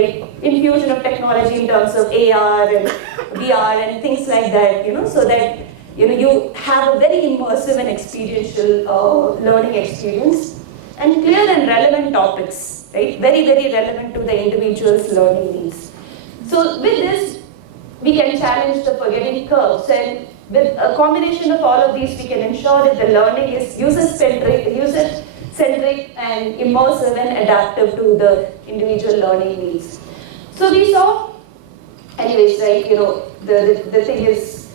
right? Infusion of technology in terms of AR and VR and things like that, so that you have a very immersive and experiential learning experience, and clear and relevant topics, right? Very, very relevant to the individual's learning needs. So with this, we can challenge the forgetting curves, and with a combination of all of these, we can ensure that the learning is user-centric and immersive and adaptive to the individual learning needs. So we saw, anyways, right, the thing is,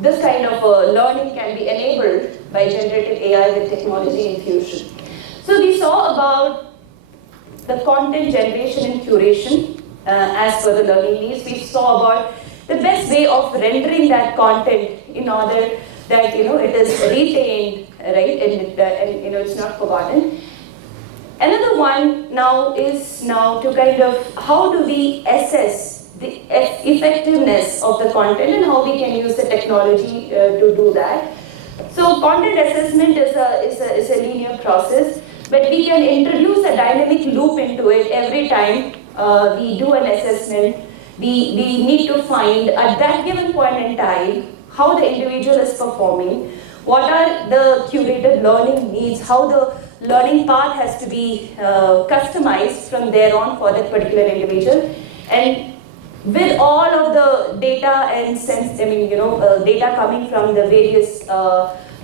this kind of learning can be enabled by generative AI with technology infusion. So we saw about the content generation and curation as per the learning needs. We saw about the best way of rendering that content in order that it is retained, right, and it's not forgotten. Another one now is to kind of how do we assess the effectiveness of the content and how we can use the technology to do that. So content assessment is a linear process, but we can introduce a dynamic loop into it every time we do an assessment. We need to find at that given point in time how the individual is performing, what are the curated learning needs, how the learning path has to be customized from there on for that particular individual. And with all of the data and data coming from the various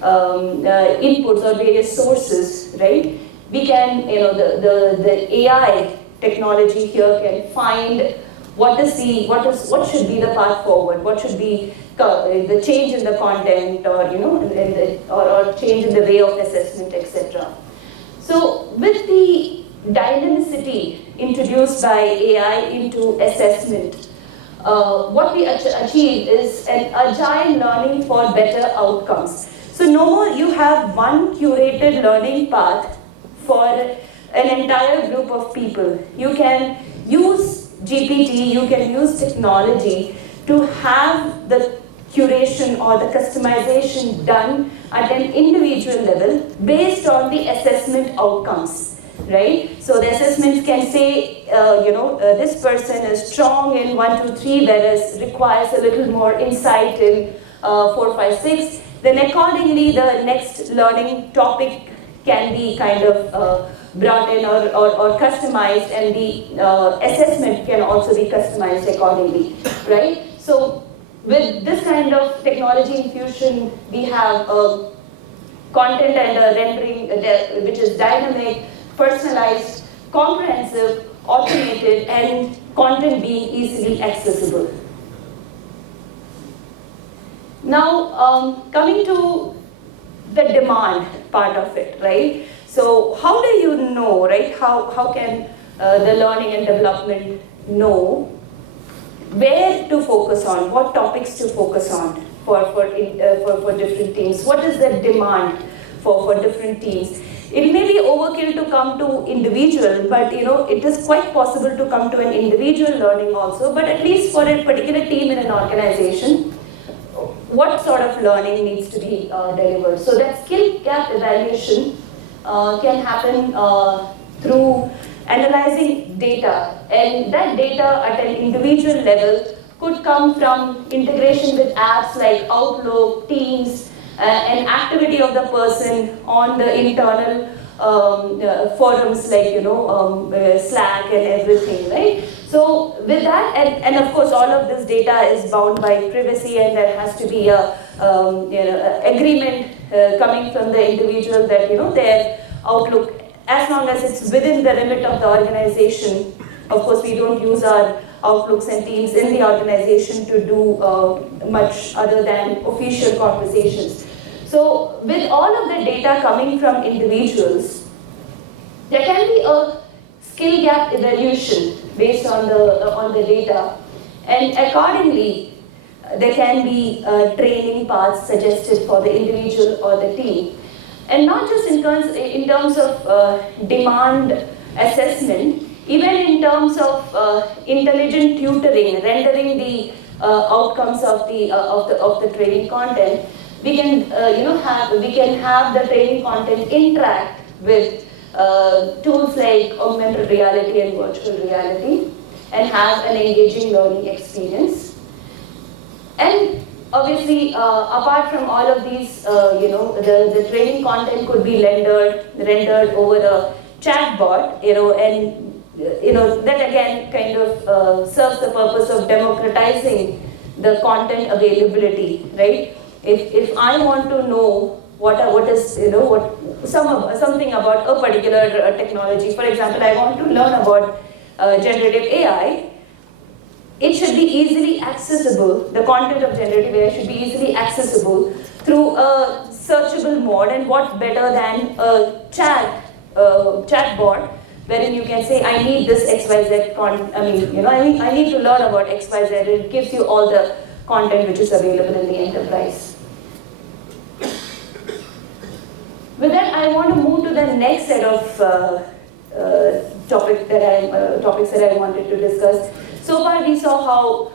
inputs or various sources, right? We can, the AI technology here can find what should be the path forward, what should be the change in the content, or or change in the way of assessment, etc. So with the dynamicity introduced by AI into assessment, what we achieve is an agile learning for better outcomes. So no more you have one curated learning path for an entire group of people. You can use GPT, you can use technology to have the curation or the customization done at an individual level based on the assessment outcomes, right? So the assessments can say, this person is strong in 1, 2, 3, whereas requires a little more insight in 4, 5, 6. Then accordingly, the next learning topic can be kind of brought in or customized, and the assessment can also be customized accordingly, right? So with this kind of technology infusion, we have content and rendering which is dynamic, personalized, comprehensive, automated, and content being easily accessible. Now, coming to the demand part of it, right? So how do you know, right? How can the learning and development know where to focus on, what topics to focus on for different teams? What is the demand for different teams? It may be overkill to come to individual, but it is quite possible to come to an individual learning also, but at least for a particular team in an organization, what sort of learning needs to be delivered. So that skill gap evaluation can happen through analyzing data, and that data at an individual level could come from integration with apps like Outlook, Teams, and activity of the person on the internal forums like Slack and everything, right? So with that, and of course all of this data is bound by privacy, and there has to be a agreement coming from the individual that their Outlook, as long as it's within the limit of the organization. Of course, we don't use our Outlooks and Teams in the organization to do much other than official conversations. So with all of the data coming from individuals, there can be a skill gap evaluation based on the data, and accordingly, there can be training paths suggested for the individual or the team. And not just in terms of demand assessment, even in terms of intelligent tutoring, rendering the outcomes of the training content, we can have the training content interact with tools like augmented reality and virtual reality, and have an engaging learning experience. And obviously, apart from all of these, the training content could be rendered over a chatbot, and that again kind of serves the purpose of democratizing the content availability, right? If I want to know something about a particular technology, for example, I want to learn about generative AI, it should be easily accessible. The content of generative AI should be easily accessible through a searchable mode, and what better than a chatbot, wherein you can say, I need this XYZ I need to learn about XYZ. It gives you all the content which is available in the enterprise. With that, I want to move to the next set of topics that I wanted to discuss. So far, we saw how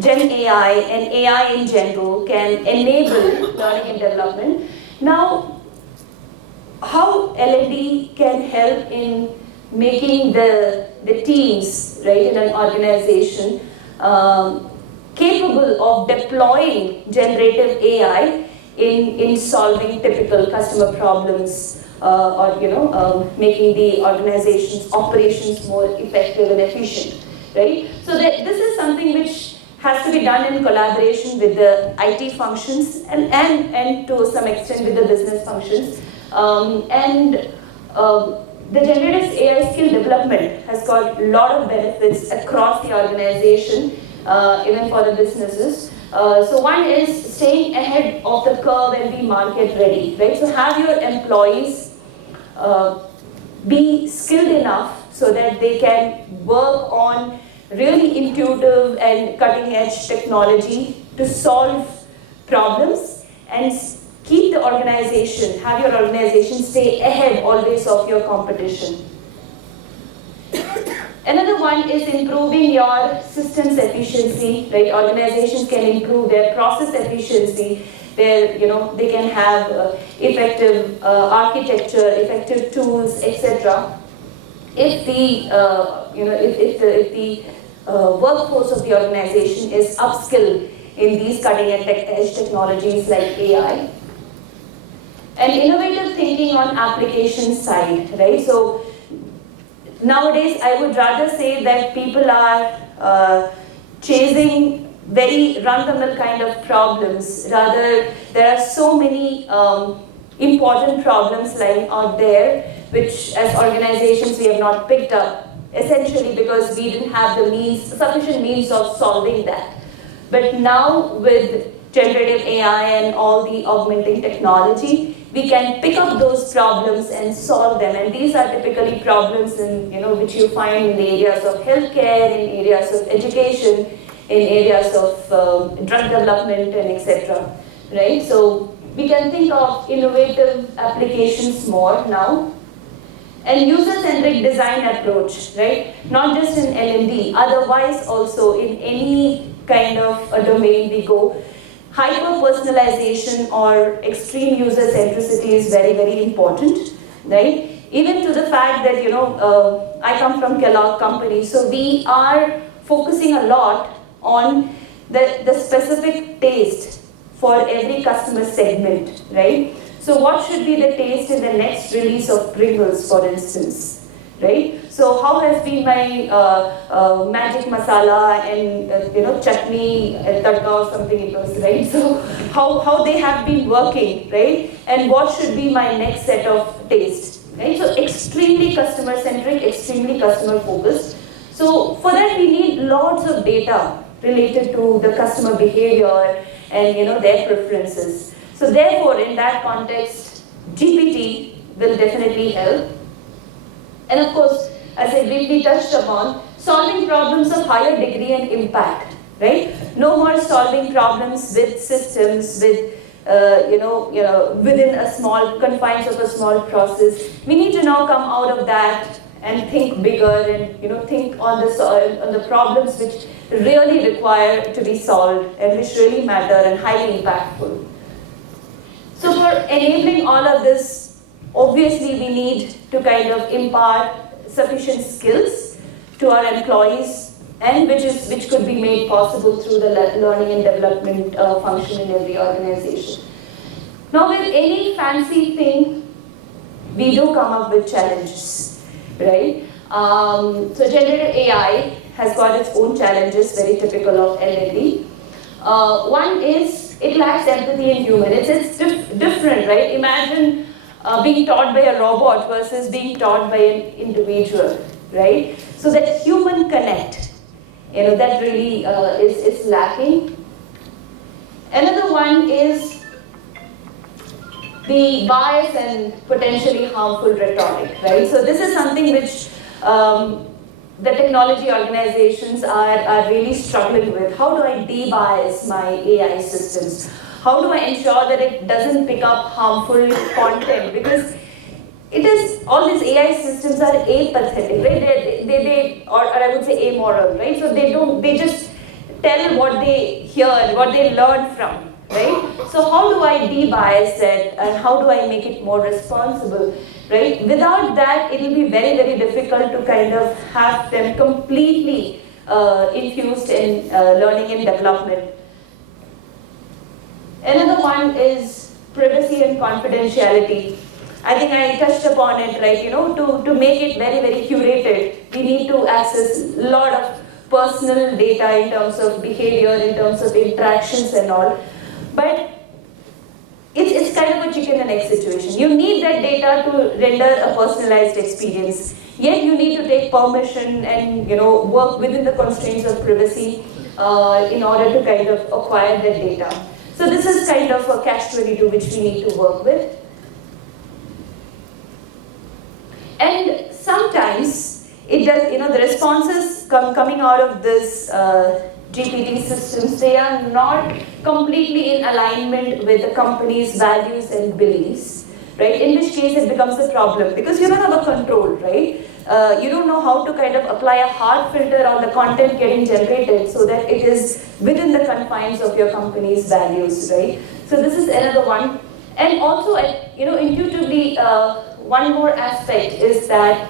Gen AI and AI in general can enable learning and development. Now, how L&D can help in making the teams, right, in an organization capable of deploying generative AI in solving typical customer problems, or making the organization's operations more effective and efficient, right? So this is something which has to be done in collaboration with the IT functions and to some extent with the business functions. The generative AI skill development has got a lot of benefits across the organization, even for the businesses. So one is staying ahead of the curve and be market ready, right? So have your employees be skilled enough so that they can work on really intuitive and cutting edge technology to solve problems and keep the organization, have your organization stay ahead always of your competition. Another one is improving your systems efficiency, right? Organizations can improve their process efficiency, where they can have effective architecture, effective tools, etc. If the workforce of the organization is upskilled in these cutting edge technologies like AI. And innovative thinking on application side, right? So nowadays, I would rather say that people are chasing very run-of-the-mill kind of problems. Rather, there are so many important problems lying out there, which as organizations we have not picked up, essentially because we didn't have the sufficient means of solving that. But now with generative AI and all the augmenting technology, we can pick up those problems and solve them. And these are typically problems which you find in the areas of healthcare, in areas of education, in areas of drug development, and etc. Right? So we can think of innovative applications more now. And user-centric design approach, right? Not just in L&D, otherwise also in any kind of a domain we go. Hyper-personalization or extreme user centricity is very, very important, right? Even to the fact that, I come from Kellogg company, so we are focusing a lot on the specific taste for every customer segment, right? So what should be the taste in the next release of Pringles, for instance, right? So how has been my magic masala and chutney tadka or something it was, right? So how they have been working, right? And what should be my next set of taste, right? So extremely customer centric, extremely customer focused. So for that we need lots of data related to the customer behavior and their preferences. So therefore, in that context, GPT will definitely help. And of course, as I briefly touched upon, solving problems of higher degree and impact, right? No more solving problems with systems, with within a small confines of a small process. We need to now come out of that and think bigger and think on the problems which really require to be solved and which really matter and highly impactful. So for enabling all of this, Obviously, we need to kind of impart sufficient skills to our employees, and which could be made possible through the learning and development function in every organization. Now, with any fancy thing, we do come up with challenges, right? So generative AI has got its own challenges, very typical of L&D. One is it lacks empathy in human. It's different, right? Imagine being taught by a robot versus being taught by an individual, right? So that human connect, that really is lacking. Another one is the bias and potentially harmful rhetoric, right? So this is something which the technology organizations are really struggling with. How do I de-bias my AI systems? How do I ensure that it doesn't pick up harmful content? Because it is, all these AI systems are apathetic, right? Or I would say amoral, right? So they just tell what they hear, what they learn from, right? So how do I de-bias it, and how do I make it more responsible, right? Without that, it will be very, very difficult to kind of have them completely infused in learning and development. Another one is privacy and confidentiality. I think I touched upon it, right? To make it very, very curated, we need to access a lot of personal data in terms of behavior, in terms of interactions and all. But it's kind of a chicken and egg situation. You need that data to render a personalized experience. Yet you need to take permission and work within the constraints of privacy in order to kind of acquire that data. So this is kind of a catch-22 which we need to work with. And sometimes it does, the responses coming out of this GPT systems, they are not completely in alignment with the company's values and beliefs, right? In which case it becomes a problem because you don't have a control, right? You don't know how to kind of apply a hard filter on the content getting generated so that it is within the confines of your company's values, right? So this is another one. And also, intuitively, one more aspect is that,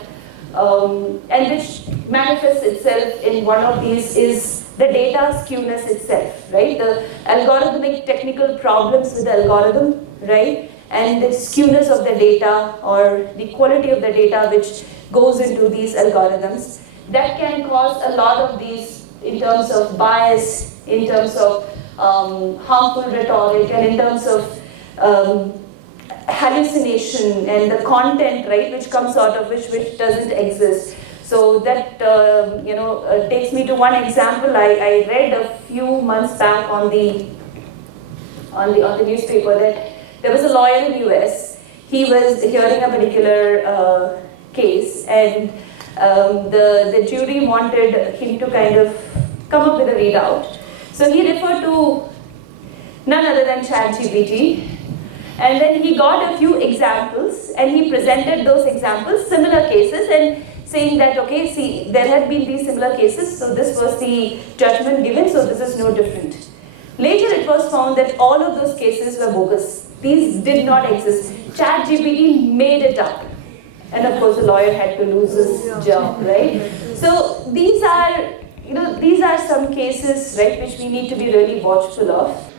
and which manifests itself in one of these is the data skewness itself, right? The algorithmic technical problems with the algorithm, right? And the skewness of the data or the quality of the data which goes into these algorithms, that can cause a lot of these in terms of bias, in terms of harmful rhetoric, and in terms of hallucination and the content, right, which comes out of which doesn't exist. So that takes me to one example. I read a few months back on the newspaper that there was a lawyer in the US. He was hearing a particular case, and the jury wanted him to kind of come up with a readout. So he referred to none other than ChatGPT. And then he got a few examples, and he presented those examples, similar cases, and saying that, okay, see, there had been these similar cases, so this was the judgment given, so this is no different. Later it was found that all of those cases were bogus. These did not exist. ChatGPT made it up. And of course the lawyer had to lose his job, right? So these are some cases, right, which we need to be really watchful of.